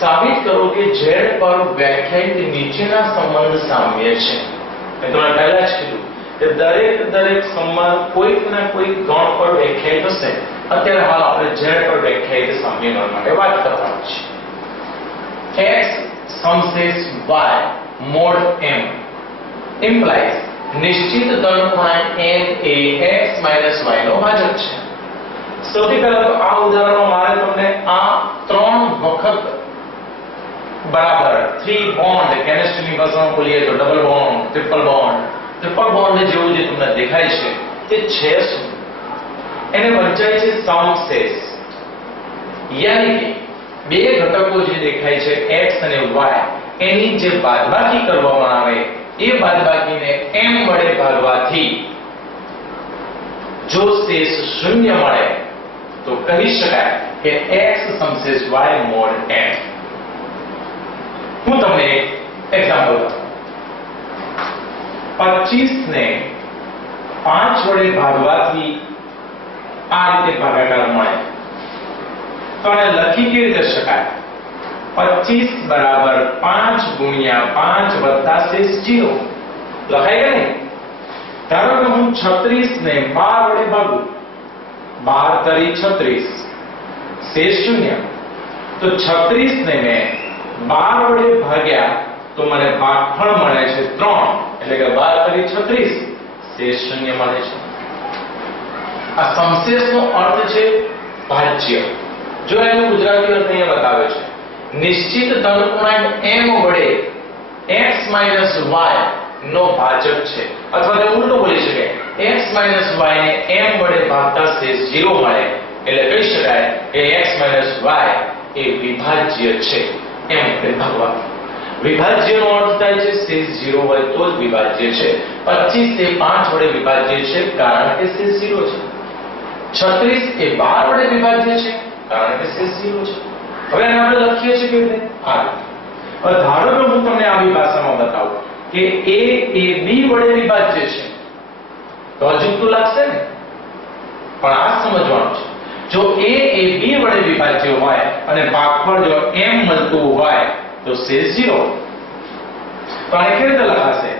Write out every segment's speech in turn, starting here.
સાબિત કરો કે z પર વ્યાખ્યાયિત નીચેના સંબંધ સામ્ય છે. મેં તમને પહેલા જ કીધું કે દરેક સંબંધ કોઈક ના કોઈક ગણ પર વ્યાખ્યાયિત હશે. અત્યારે હાલ આપણે z પર વ્યાખ્યાયિત સામ્ય ગણ માટે વાત કરવાની છે. x સમશેષ y mod m implies નિશ્ચિત ધન પૂર્ણાંક m એ x y નો ભાજક છે. સૌથી પહેલા તો આ ઉદાહરણમાં મારે તમને આ 3 વખત બરાબર 3 બોન્ડ કેમિસ્ટ્રીની ભાષામાં બોલીએ તો ડબલ બોન્ડ, ટ્રિપલ બોન્ડ જેવું જે તમને દેખાય છે તે છે શું? એને વંચાય છે સમશેષ. યાની કે બે ઘટકો જે દેખાય છે x અને y એની જે બાદબાકી કરવામાં આવે એ બાદબાકીને m વડે ભાગવાથી જો શેષ શૂન્ય મળે તો કહી શકાય કે x સમશેષ y mod m. હું તમને એક્ઝામ્પલ આપું. 25 ને 5 વડે ભાગવાથી આ રીતે ભાગાકાર મળે તો આને લખી કેવી રીતે શકાય? 25 બરાબર 5 ગુણ્યા 5 વત્તા શેષ 0 લખાય કે નહીં? ધારો કે હું 36 ને 12 વડે ભાગું, 12 તરી 36 શેષ 0. તો 36 ને મેં 12 વડે ભાગ્યા તો મને ભાગફળ મળે છે 3 એટલે કે 12 તરી 36 શેષ 0 મળે છે. આ સમશેષનો અર્થ છે ભાજ્ય. જો એનો ગુજરાતી અર્થ અહીંયા બતાવે છે નિશ્ચિત ધન પૂર્ણાંક m વડે x y નો ભાજક છે. અથવા તો ઉલટું બોલી શકાય x y ને m વડે ભાગતા શેષ 0 મળે એટલે કહી શકાય કે x y એ વિભાજ્ય છે. m વડે ભાગવા વિભાજ્યનો અર્થ થાય છે શેષ 0 હોય તો જ વિભાજ્ય છે. 25 એ 5 વડે વિભાજ્ય છે કારણ કે શેષ 0 છે. 36 એ 12 વડે વિભાજ્ય છે કારણ કે શેષ 0 છે. હવે આને આપણે લખીએ છીએ કેવી રીતે? આ હવે ધારો કે હું તમને આવી ભાષામાં બતાવું કે a એ b વડે વિભાજ્ય છે તો અજુગતું લાગશે ને, પણ આ સમજવાનું છે જો a એ b વડે વિભાજ્ય હોય અને ભાગફળ જો m મળતું હોય તો શેષ 0. તો આને કેવી રીતે લખાશે?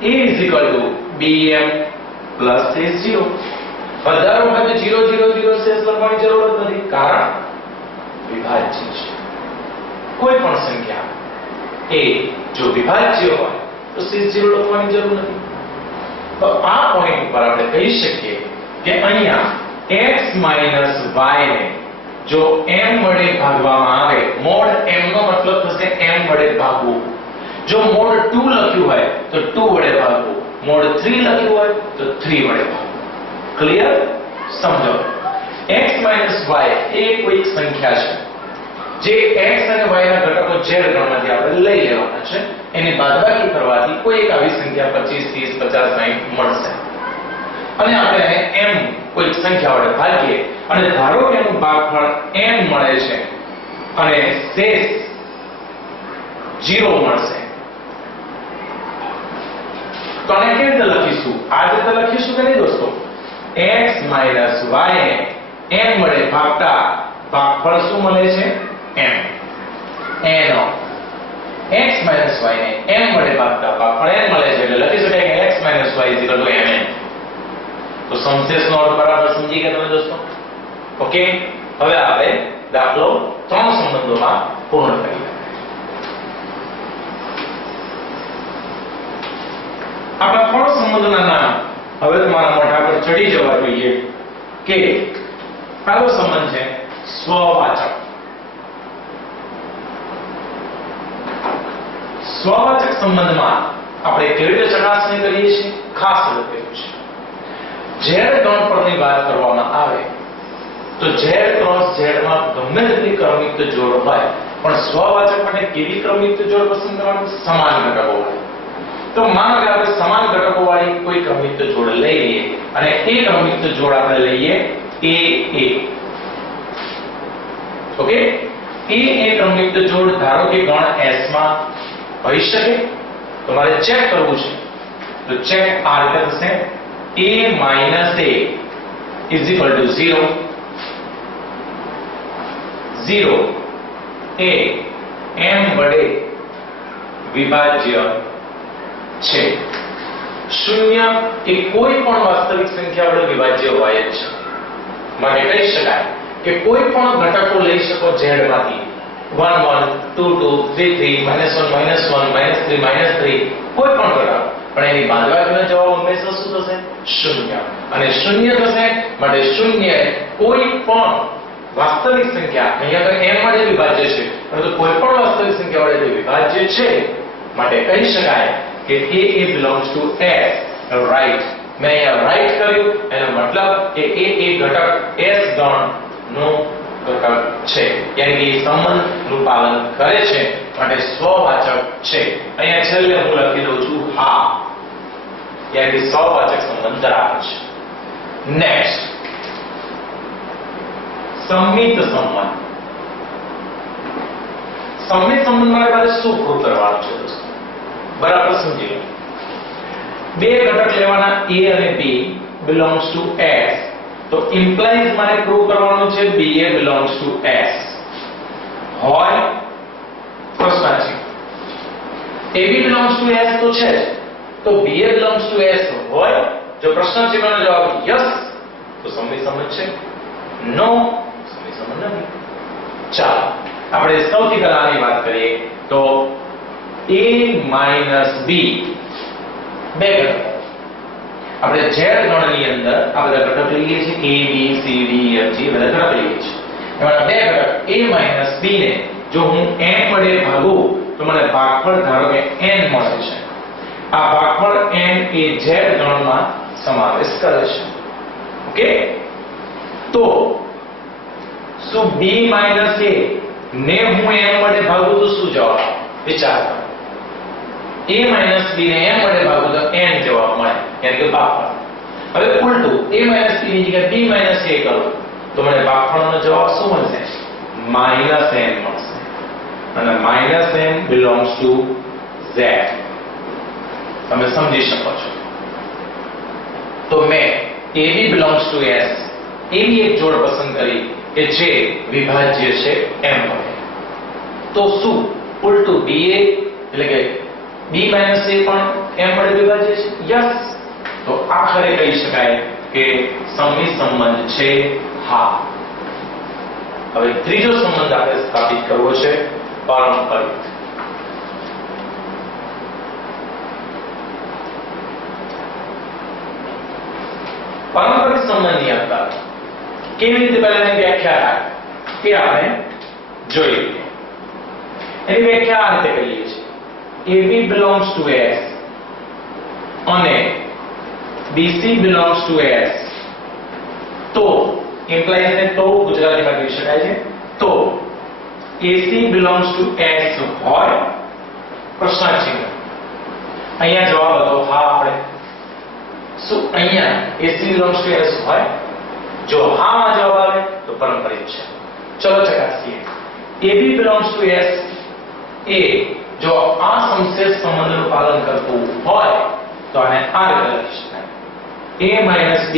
a bm શેષ 0. બધા વખતે 0 0 0 શેષ લખવાની જરૂર નથી કારણ વિભાજ્ય છે. કોઈ પણ સંખ્યા a જો વિભાજ્ય હોય તો શેષ 0 લખવાની જરૂર નથી. તો આ પોઈન્ટ પર આપણે કહી શકીએ કે અહીંયા x y ને જો m વડે ભાગવામાં આવે, મોડ m નો મતલબ થશે m વડે ભાગવું. જો મોડ 2 લખ્યું હોય તો 2 વડે ભાગવું, મોડ 3 લખ્યું હોય તો 3 વડે ભાગવું. ક્લિયર? સમજો. x y એ કોઈક સંખ્યા છે જે x અને y ના ઘટકો z ગણમાંથી આપણે લઈ લેવાના છે. એની બાદબાકી કરવાથી કોઈ એક આવી સંખ્યા 25 30 50 60 મળશે અને આપણે એને m કોઈ સંખ્યા વડે ભાગીએ અને ધારો કે એનું ભાગફળ m મળે છે અને શેષ 0 મળશે તો આને કેવી રીતે લખીશું? આ રીતે લખીશું કે નહીં દોસ્તો? x y ને m વડે ભાગતા ભાગફળ શું મળે છે? m. n x y ને m વડે ભાગતા ભાગફળ n મળે છે એટલે લખી શકાય કે x y mn. તો સમશેષનો અર્થ બરાબર સમજી ગયા તમે દોસ્તો? ઓકે. હવે આપણે દાખલો 3 સંબંધોમાં પૂર્ણ કરીએ. આપણા 3 સંબંધોના નામ હવે તમારા મોઢા પર ચડી જવા જોઈએ કે પહેલો સંબંધ છે સ્વવાચક. સ્વવાચક સંબંધમાં આપણે કેવી રીતે ચકાસણી કરીએ છીએ? ખાસ લખેલું છે જ્યારે ગણ પરની વાત કરવામાં આવે તો z ક્રોસ z માં ગમે તેટલી ક્રમયુક્ત જોડ હોય પણ સ્વવાચક માટે કેવી ક્રમયુક્ત જોડ પસંદ કરવાની? સમાન ઘટકો હોય. તો માનો કે આપણે સમાન ઘટકો વાળી કોઈ ક્રમયુક્ત જોડ લઈ લઈએ અને એ ક્રમયુક્ત જોડ આપણે લઈએ a. ઓકે. એ ક્રમયુક્ત જોડ ધારો કે ગણ s માં હોઈ શકે તો મારે ચેક કરવું છે. તો ચેક આ રીતે થશે a minus a is equal to 0 0 a m વડે વિભાજ્ય છે. શૂન્ય એ કોઈ પણ વાસ્તવિક સંખ્યા વડે વિભાજ્ય હોય જ છે. માટે કહી શકાય કે કોઈ પણ ઘટકો લઈ શકો z માંથી 1 1 2 2 3 3 -1 -1 -3 -3 કોઈ પણ ઘટક, પણ એની બાદબાકીનો જવાબ હંમેશા શું થશે? શૂન્ય. અને શૂન્ય થશે માટે શૂન્ય કોઈ પણ વાસ્તવિક સંખ્યા, અહીંયા તો m વડે વિભાજ્ય છે, પરંતુ કોઈ પણ વાસ્તવિક સંખ્યા વડે વિભાજ્ય છે. માટે કહી શકાય કે a belongs to s. Right, મેં અહીંયા રાઈટ કર્યું, એનો મતલબ કે a ઘટક s ગણ નો ઘટક છે, યાની કે સંબંધનું પાલન કરે છે, માટે સ્વવાચક છે. અહીંયા છેલ્લે હું લખી દઉં છું હા, યાની કે સ્વવાચક સંબંધ ધરાવે છે. નેક્સ્ટ, સંમિત સંબંધ. સંમિત સંબંધ માટે મારે શું પ્રૂવ કરવાનું છે દોસ્તો? બરાબર સમજી લો. બે ઘટક લેવાના a અને b belongs to s, તો ઇમ્પ્લાઇઝ મારે પ્રૂવ કરવાનું છે ba belongs to s હોય પ્રશ્નાર્થ. ab belongs to s તો છે જ, તો ba belongs to s હોય. જો પ્રશ્નાર્થનો જવાબ યસ તો સંમિત સંબંધ છે, નો સંમિત સંબંધ નથી. ચાલો આપણે સૌથી પહેલા આની વાત કરીએ તો a b બે ઘટકો આપણે z ગણની અંદર આ બધા ઘટક લઈએ છીએ, a b c d f g બધા ઘટક લઈએ છીએ. એમાં બે ઘટક a b ને જો હું n વડે ભાગું તો મને ભાગફળ ધારો કે n મળે છે. આ ભાગફળ n એ z ગણમાં સમાવેશ કરે છે. ઓકે, તો શું b a ને હું m વડે ભાગું તો શું જવાબ આવે? વિચાર કરો. a b ને m વડે ભાગું તો n જવાબ મળે, એટલે કે ભાગફળ. હવે ઉલટું a b ની જગ્યાએ b a કરો તો મને ભાગફળનો જવાબ શું મળશે? -n મળશે. અને -n belongs to z. તમે સમજી શકો છો. તો મેં ab belongs to s એવી એક જોડ પસંદ કરી કે જે વિભાજ્ય છે m વડે. તો શું ઉલટું ba એટલે કે b a પણ m વડે વિભાજ્ય છે? યસ. તો આખરે કહી શકાય કે સંમિત સંબંધ છે હા. હવે ત્રીજો સંબંધ આપણે સ્થાપિત કરવો છે, પારંપરિક. પારંપરિક સંબંધની અંદર કેવી રીતે પહેલા એની વ્યાખ્યા રાખે તે આપણે જોઈ લઈએ. એની વ્યાખ્યા આ રીતે કરીએ છીએ: AB belongs to S અને BC belongs to S. તો implies ને તો ગુજરાતીમાં કહી શકાય છે તો AC belongs to S હોય પ્રશ્નાર્થ ચિહ્ન. અહીંયા જવાબ હતો હા. આપણે શું અહીંયા AC belongs to S હોય? જો હા માં જવાબ આવે તો પારંપરિક છે. ચલો ચકાસીએ. AB belongs to S એ જો આ સંશ્લેષ સંબંધનું પાલન કરતું હોય તો આને આ રીતે લખી શકાય: a b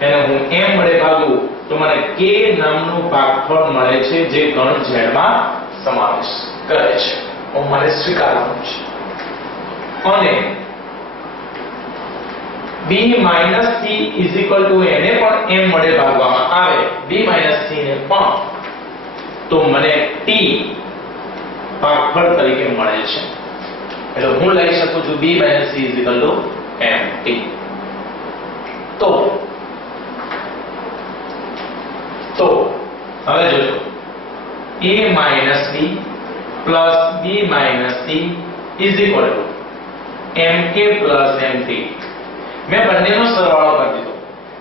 એને હું m વડે ભાગું તો મને k નામનું ભાગફળ મળે છે જે ગણ z માં સમાવેશ કરે છે. હું મારે સ્વીકારવાનું છે. અને b c એને પણ m વડે ભાગવામાં આવે b c ને પણ, તો મને t ભાગફળ તરીકે મળે છે. એટલે હું લઈ શકું છું b c mt. તો હવે જોજો a b plus b c is equal to mk plus mt. મેં બંનેનો સરવાળો કરી દીધો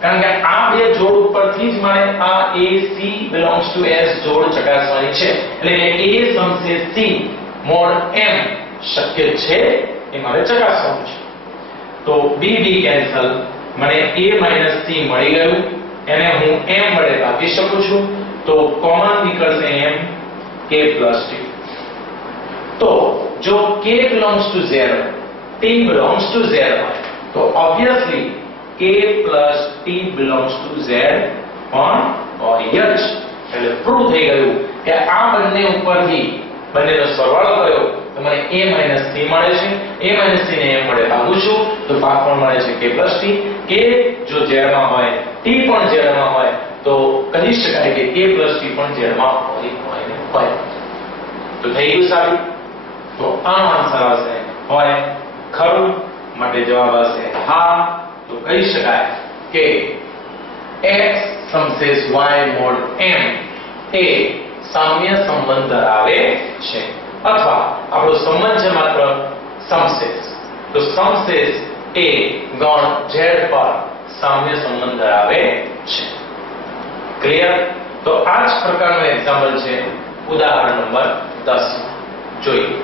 કારણ કે આ બે જોડ ઉપરથી જ મને આ AC belongs to S જોડ ચકાસવાની છે. એટલે કે A સમશેષ C mod m શક્ય છે એ મારે ચકાસવાનું છે. તો b કેન્સલ, મને a c મળી ગયું. એને હું m વડે ભાગી શકું છું તો કોમન નીકળશે m k plus t. તો જો k belongs to 0 t belongs to 0 તો obviously k plus t belongs to z પણ હોય જ. એટલે પ્રૂવ થઈ ગયું કે આ બંને ઉપરથી બંનેનો સરવાળો કર્યો તો મને a - c મળે છે. a - c ને m વડે ભાગું છું તો ભાગફળ મળે છે k + t. k જો z માં હોય, t પણ z માં હોય તો કહી શકાય કે k + t પણ z માં હોય. તો થઈ ગયું સારું. તો આનો આન્સર આવશે હોય. ખરું માટે જવાબ આવશે હા. તો કહી શકાય કે x સમશેષ y mod m એ સામ્ય સંબંધ ધરાવે છે, અથવા આપણો સંબંધ છે માત્ર સમશેષ. તો સમશેષ એ ગણ z પર સામ્ય સંબંધ ધરાવે છે. ક્લિયર? તો આ જ પ્રકારનું એક્ઝામ્પલ છે ઉદાહરણ નંબર 10 જોઈએ.